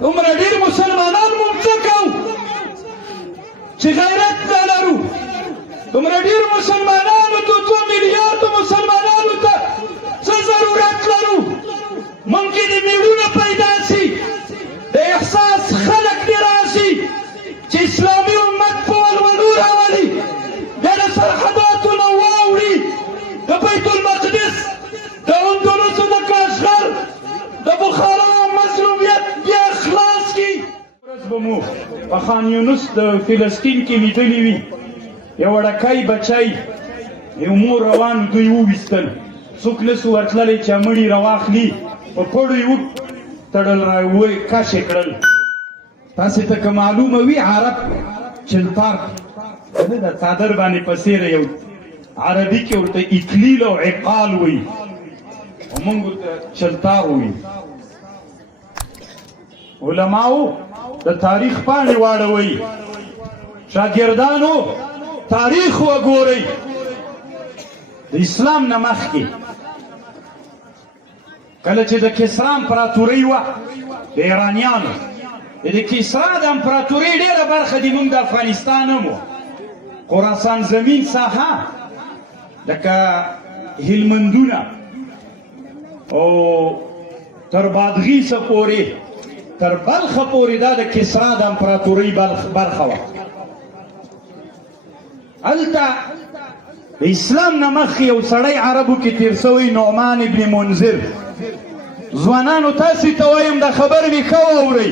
دومره ډېر مسلمانان موږ څه کوو چې غیرت نه لرو؟ دومره ډېر مسلمانانو ته 2 میلیارده مسلمانانو ته څه ضرورت لرو؟ ممکن دې میړونه پیدا سي، د احساس خلک دې راشي چې اسلامي امت په ولولو راولي، بیا د سرحداتو نه واوړي، د بیت المقدس د اندلسو د کاشغر د بخارا مظلومیت بیا خلاص کړي. ورځ به مو په خان یونس د فلسطین کې لیدلي وي، یو وړکی بچی یو مور روان دوی وویستل، څوک نسو ورتللی چې مړي راواخلي، په پړو یې وتړل کش یې کړل. تاسې ته که معلومه وي عرب چلتار د څادر باندې په څېره یو عربي کې ورته اکلیل او عقال وایي او موږ ورته چلتار وایي. علماو د تاریخ پاڼې واړوئ، شاګردانو تاریخ وګورئ. د اسلام نه مخکې کله چې د کسرا امپراتورۍ وه د ایرانیانو، د کسرا د امپراتورۍ ډېره برخه د موږ د افغانستان هم وه، خراسان زمین ساحه لکه هلمندونه او تر بادغیسه پورې تر بلخه پورې دا د کسرا د امپراتورۍ برخه وه. هلته د اسلام نه مخکې یو سړی عربو کې تېر سوی نعمان ابن منذر. ځوانانو تاسې ته وایم دا خبر مې ښه واورئ،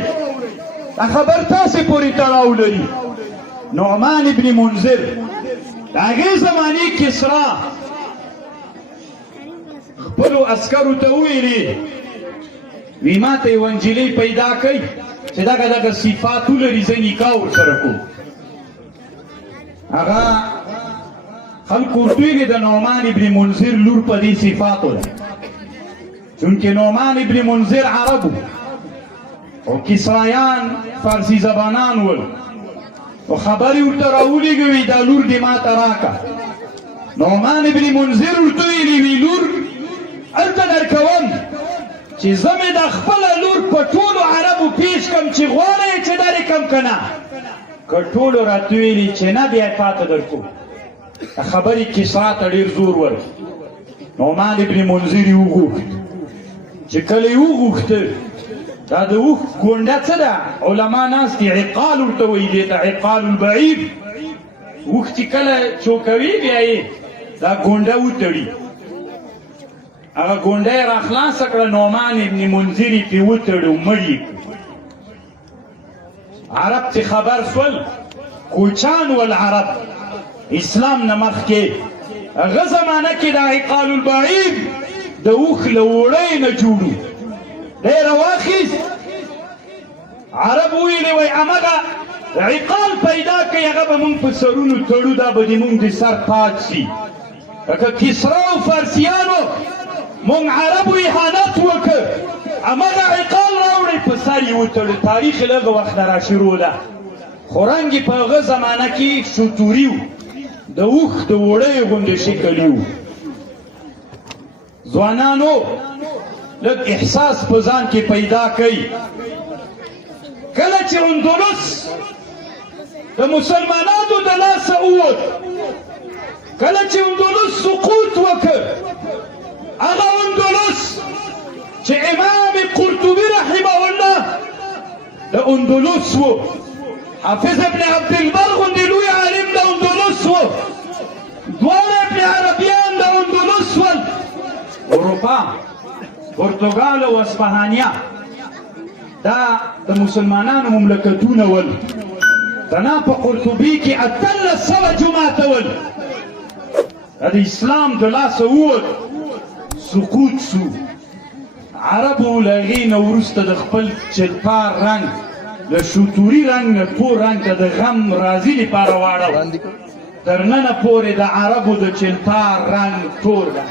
دا خبر تاسې پورې تړاو لري. نعمان ابن منذر د هغې زمانې کسرا خپلو عسکرو ته وویلې وی ما ته یوه نجلۍ پیدا کوئ چې دغه صفات ولري، زه نکاح ورسره کوم. هغه خلکو ورته ویلې د نعمان ابن منذر لور په دې صفاتو ده، چونکې نعمان ابن منذر عربو او کسرایان فارسي زبانان ول، او خبرې ورته راولېږوي دا لور دې ما ته راکړه. نعمان ابن منذر ورته ویلې وي لور هلته درکوم چې زه مې د خپله لور په ټولو عربو پیش کړم چې غواړئ چې درې کړم که نه؟ که ټولو راته ویلي چې نه بیا یې پاته درکړو. خبرې کسرا ته ډېر زور ورکړي. نعمان ابن منذر یې وغوښت، چې کله یې وغوښته دا د اوښ ګونډه څه ده؟ علما ناست دي، عقال ورته وایي، دې ته عقال البعیر. اوښ چې کله چوکوي بیا یې دا ګونډه وتړي، هغه ګونډه یې راخلاصه کړه، نعمان ابن منذر یې پرې وتړه، مړ یې کړ. عرب چې خبر سول، کوچان والعرب اسلام نه مخکې هغه زمانه کې دا عقال البعیر د اوښ له وړۍ نه جوړو، دی یې راواخیست. عرب ویلې وایي همغه عقال پیدا کوي، هغه به مونږ په سرونو تړو، دا به د مونږ د سر تاج شي. لکه کسرا او فارسیانو مونږ عربو اهانت وکړ، همغه عقال راوړئ په سر یې وتړو. تاریخ یې لږ وخت نه راشروع ده، خو رنګ یې په هغه زمانه کې شتوري و، د اوښ د وړۍ غوندې شکل یې و. ځوانانو لږ احساس په ځان کې پیدا کوي. کله چې اندلس د مسلمانانو د لاسه ووت، کله چې اندلس سقوط وکړ، هغه اندلس چې امام قرطبي رحمه الله د اندلس و، حافظ ابن عبدالبر غوندې لوی عالم د اندلس و، دواړه ابن عربیان د اندلس ول. اروپا پرتګال او اسپانیا دا د مسلمانانو مملکتونه ول. دنا په قرطبي کې 1800 جماعته ول. د اسلام د لاسه ووت، سقوط سو. عربو له هغې نه وروسته د خپل چلپار رنګ له شتوري رنګ نه تور رنګ ته د غم راضي لپاره واړو. تر ننه پورې د عربو د چلپار رنګ تور ده.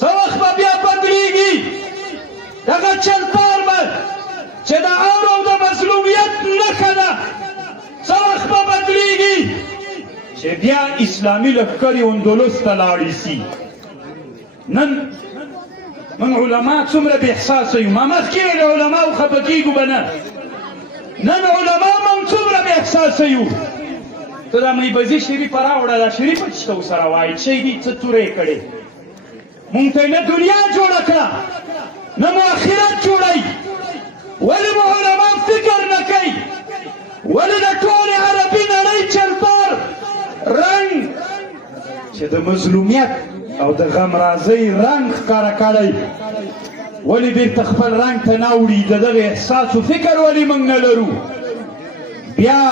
څه وخت به بیا بدلېږي دغه چلپار به چې د عار او د مظلومیت نښه ده، څه وخت به بدلېږي چې بیا اسلامي لښکرې اندلس ته لاړې سي. نن من علما څومره بې احساسه یو ما مخکې له علماو خفه کېږو به نه نن علما من څومره بې احساسه یو ته دا میبزي شریفه راوړه دا شریفه چې ته ورسره وایي څه دي څه توره یې کړې مونږ ته یې نه دنیا جوړه کړه نه مو آخرت جوړوي ولې مو علما فکر نه کوي ولې د ټولې عربي نړۍ چلتار رنګ چې د مظلومیت او د غمرازۍ رنګ ښکاره کړی ولې بېرته خپل رنګ ته نه وړي د دغه احساس و فکر ولې موږ نه لرو بیا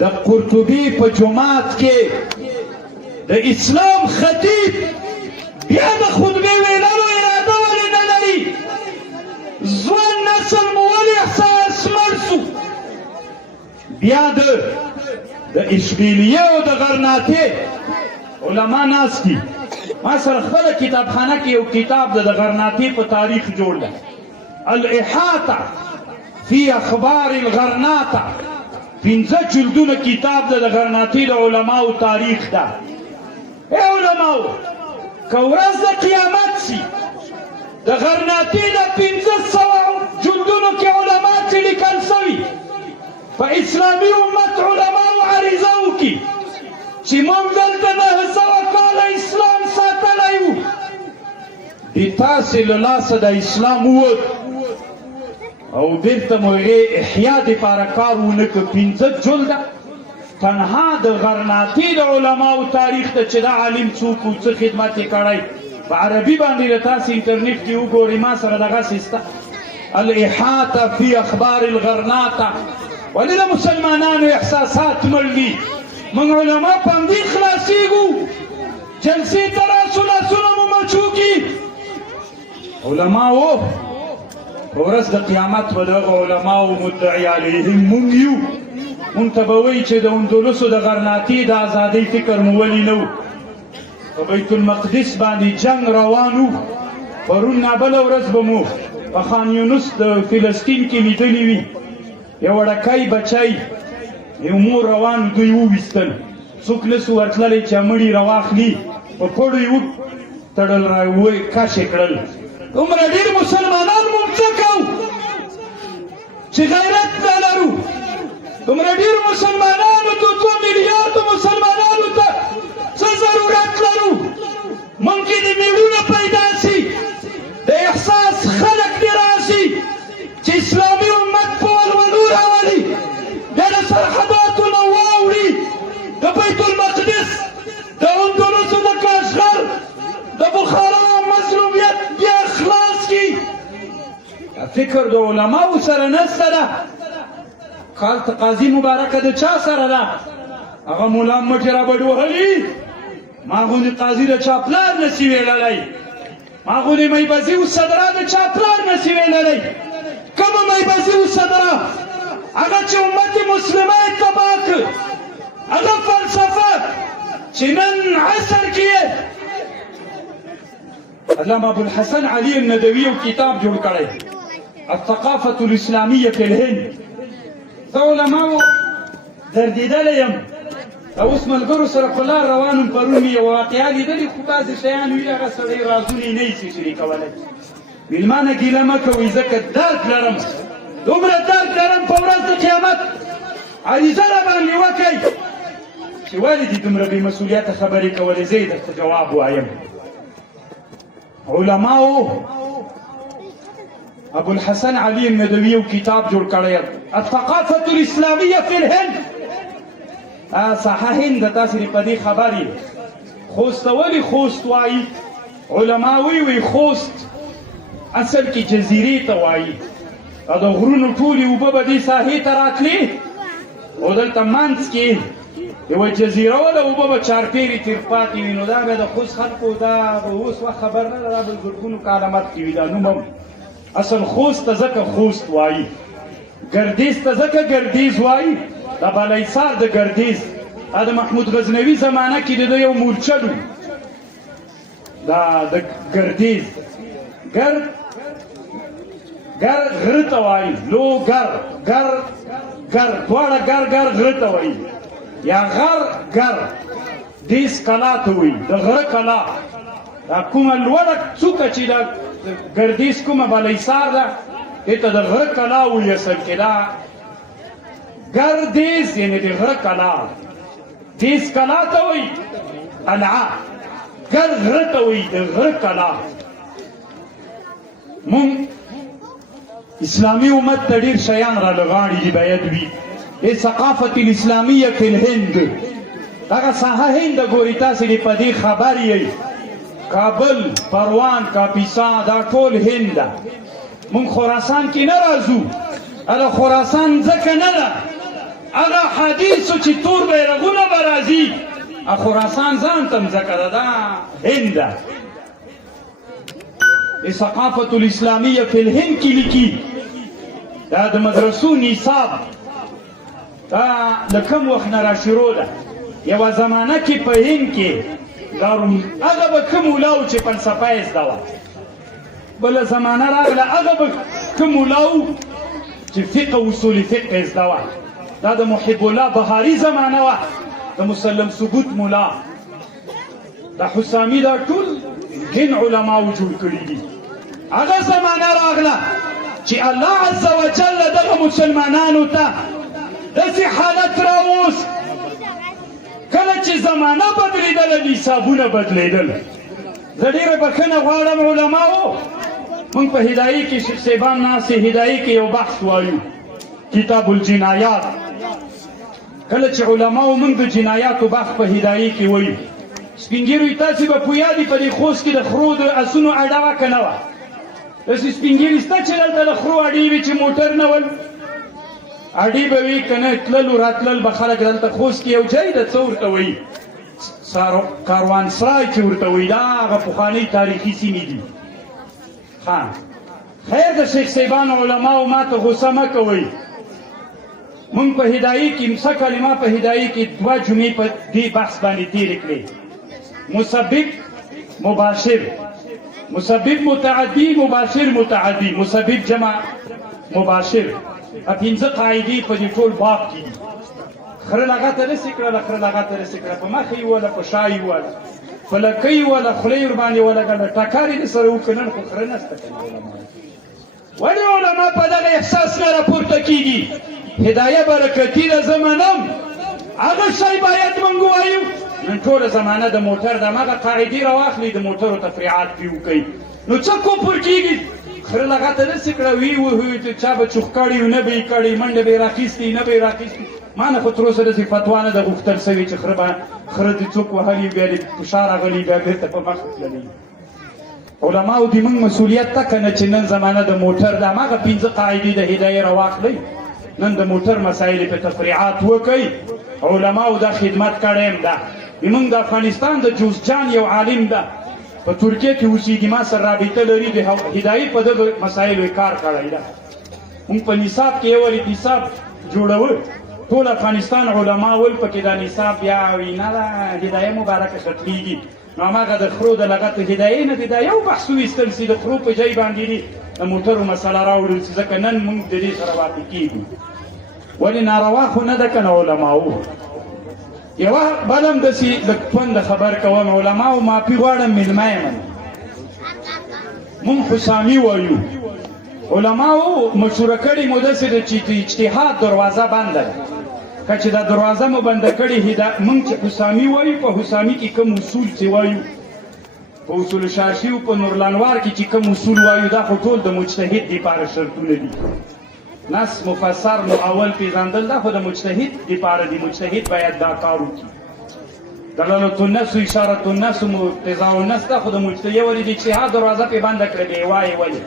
د قرطبي په جومات کې د اسلام خطیب بیا د خطبې ویللو اراده ولې نه لري ځوان نسل مو ولې احساس مړ سو بیا د اشبیلیه او د غرناطې علما ناست دي ما سره خپله کتابخانه کې یو کتاب د غرناطې په تاریخ جوړ ده الاحاطه فی اخبار الغرناطه 15 جلدونه کتاب د غرناطې د علماو تاریخ ده ای علماو که ورځ د قیامت سي د غرناطې د 1500 جلدونو کې علما چې لیکل سوي په اسلامي امت علماو عریضه وکړي چې موږ دلته 900 کاله اسلام ساتلی وو د تاسې له لاسه د اسلام ووت او بیرته مو هغې احیا دپاره کار ونه کړ 15 جلده تنها د غرناطې د علماو تاریخ ته چې دا عالم څوک و څه خدمت یې کړی په عربي باندې له تاسې انټرنیټ کې وګورئ ما سره دغسې شته الاحاطه فی اخبار الغرناطه ولې د مسلمانانو احساسات مړ دي موږ علما په همدې خلاصېږو جلسې ته راسو لاسونه مو مچوکي علماو په ورځ د قیامت به دغه علماو مدعي علیهم مونږ یو مونږ ته به وایي چې د اندلسو د غرناطې د ازادۍ فکر مو ولې نه و په بیت المقدس باندې جنګ روان و پرون نابله ورځ به مو په خان یونس د فلسطین کې لیدلي وي یو وړکی بچی یو مور روان دوی وویستل څوک نسو ورتللی چې مړي راواخلي په پړو یې وتړل کش یې کړل دومره ډېر مسلمانان موږ څه کوو چې غیرت نه لرو دومره ډېر مسلمانانو ته 2 میلیارده مسلمانانو ته څه ضرورت لرو موږ کې د میړونه پیدا سي د احساس خلک دې راسي چې اسلامي امت په ولولو راولي بیا د سرحداتو نه واوړي د بیت المقدس د اندلسو د کاشغر د بخارا مظلومیت بیا خلاص کی فکر د علماو سره نسته ده کال ته قاضي مبارکه د چا سره ده هغه مولا مټې رابډ وهلي ما غوندې قاضي د چا پلار نسي ویللی ما غوندې میبزي وصدره د چا پلار نسي ویللی کومه میبزي وصدره هغه چې امت مسلمه یې تباه کړ هغه فلسفه چې نن عصر کې علامه ابوالحسن علي الندوي یو کتاب جوړ کړی الثقافة الإسلامية في الهند زه علماو دردېدلی یم اوس ملګرو سره په لار روان یم پرون مې یوه واقعه لیدلې خو بعضې شیان وي هغه سړی رازونه یې نه یي شریکولی مېلمانه ګیله مه کوئ ځکه درد لرم دومره درد لرم په ورځ د قیامت عریضه راباندې وکئ چې ولې دې دومره بې مسؤلیته خبرې کولې زه یې درته جواب وایم علماو ابوالحسن علي الندوي یو کتاب جوړ کړی الثقافة الإسلامية في الهند ساحه هند تاسې په دې خبر یې خوست ته ولې خوست وایي علما وی خوست اصل کې جزیرې ته وایي او د غرونو ټولې اوبه به دې ساحې ته راتلې او دلته منځ کې یوه جزیره وه د اوبه به چارپیرې تېر پاتې وي نو دا بیا د خوست خلکو دا به اوس وخت خبر نه ده دا به زرګونو کاله مخکې وي دا نوم هم اصل خوست ته ځکه خوست وایي ګردیز ته ځکه ګردیز وایي دا بالاحصار د ګردیز دا د محمود غزنوي زمانه کې د ده یو مورچل و دا د ګردیز ګرد غره ته وایي لو ګر دواړه ګر غره ته وایي یا غر دیز کلا ته وایي د غره کلا دا کومه لوړه څوکه چې دا ګردیز کومه بالاحصار ده دې ته د غره کلا وایي اصل کې دا ګردیز یعنې د غره کلا دیز کلا ته وایي قلعه غره ته وایي د غره کلا مونږ اسلامي امت ته ډېر شیان را لغاړي دي باید وي ثقافت الاسلامیه فی الهند دغه ساحه هند ګوري تاسې دې په دې خبر یئ کابل پروان کاپیسا دا ټول هند ده مونږ خراسان کې نه راځو هغه خراسان ځکه نه ده هغه حدیثو چې تور بیرغونه به راځي خراسان ځان ته مځکه ده دا هند ده ثقافت الاسلامیه فی الهند کې لیکي دا د مدرسو نصاب دا د کوم وخت نه راشروع ده یوه زمانه کې په هند کې هغه به کوم ولاو چې فلسفه یې زده وه بله زمانه راغله هغه به کوم ولاو چې فقه اصول فقه یې زده وه دا د محب الله بهاري زمانه وه د مسلم ثبوت ملا د حسامي دا ټول هند علماو جوړ کړي دي هغه زمانه راغله چې الله عز وجل دغه مسلمانانو ته داسې حالت راوست کله چې زمانه بدلېدله نصابونه بدلېدل زه ډېره بښنه غواړم علماو موږ په هدایي کې شیخ صاحبان ناست هدایي کې یو بحث وایو کتاب الجنایات کله چې علماو موږ د جنایاتو بحث په هدایي کې وایو سپین ږیرو تاسې به پویا دي په دې خوست کې د خرو د اسونو اډه وه که نه وه داسې سپین ږیري شته چې دلته د خرو اډې وي چې موټر نه ول اډې به وي که نه تلل راتلل به خلک دلته خوست کې یو ځای ده څه ورته وایي کاروانسرای چې ورته وایي دا هغه پخوانۍ تاریخي سیمې دي خیر د شیخ صاحبانو علماو ما ته غوسه مه کوئ مونږ په هدایي کې څه کلمه په هدایي کې دوه جمعې په دې بحث باندې تېرې کړې مسبب مباشر مسبب متعدي مباشر متعدي مسبب جمع مباشر پنځه قاعدې په دې ټول باب کې دي خره لغته رسې کړله خره لغته رسې کړه په مخ یې وله په شا یې وله په لکۍ یې وله خوله یې ورباندې ولګله ټکر یې سره وکړه نن خو خره نشته که ولې علما په دغه احساس نه راپورته کېږي هدایه برکتي ده زه منم هغه شی باید موږ ووایو نن ټوله زمانه د موټر د همغه قاعدې راواخلئ د موټرو تفریعات پرې وکئ نو څه کوپر کېږي خره لغته نسې کړه وی وهو چا به چوخ کړي نه به یې کړي منډه به یې راخیستې نه به یې راخیستې ما نه خو تر اوسه داسې فتوا نه ده غوښتل سوې چې خره دې څوک وهلي بیا دې فشار راغلی بیا بېرته په مخ تللی علماو دې موږ مسؤلیت ته که نه چې نن زمانه د موټر د هماغه پنځه قاعدې د هدایې راواخلئ نن د موټر مسایل په تفریعات وکئ علماو دا خدمت کړی یم ده زموږ د افغانستان د جوزجان یو عالم ده په ترکیه کې اوسېږي ما سره رابطه لري د هدایي په دغه مسایلو یې کار کړی ده موږ په نصاب کې یو وارې نصاب جوړول ټول افغانستان علما ول پکې دا نصاب بیا وي نه ده هدایه مبارکه ختمیږي نو هماغه د خرو د لغت هدایې نه دي دا یو بحث وایستل سي د خرو په ځای باندې دي د موټرو مسله راوړل سي ځکه نن موږ د دې سره واقع کېږو ولې ناروا خو نه ده که نه علماو یوه بل هم داسې لږ تونده خبر کوم علماو معافي غواړم مېلمه یم مونږ حسامي وایو علماو مشوره کړې مو داسې ده چې د اجتهاد دروازه بنده ده که چې دا دروازه مو بنده کړې مونږ چې حسامي وایو په حسامي کې کوم اصول چې وایو په اصول شاشي او په نورلانوار کې چې کوم اصول وایو دا خو ټول د مجتهد دپاره شرطونه دي نص مفسر نو اول پیژندل دا خو د مجتهد دپاره دی مجتهد باید دا کار وکړي دلالة النفس اشارة النفس مقتضاء النفس دا خو د مجتهد ولې د اجتهاد دروازه پې بنده کړې دی وایې ولې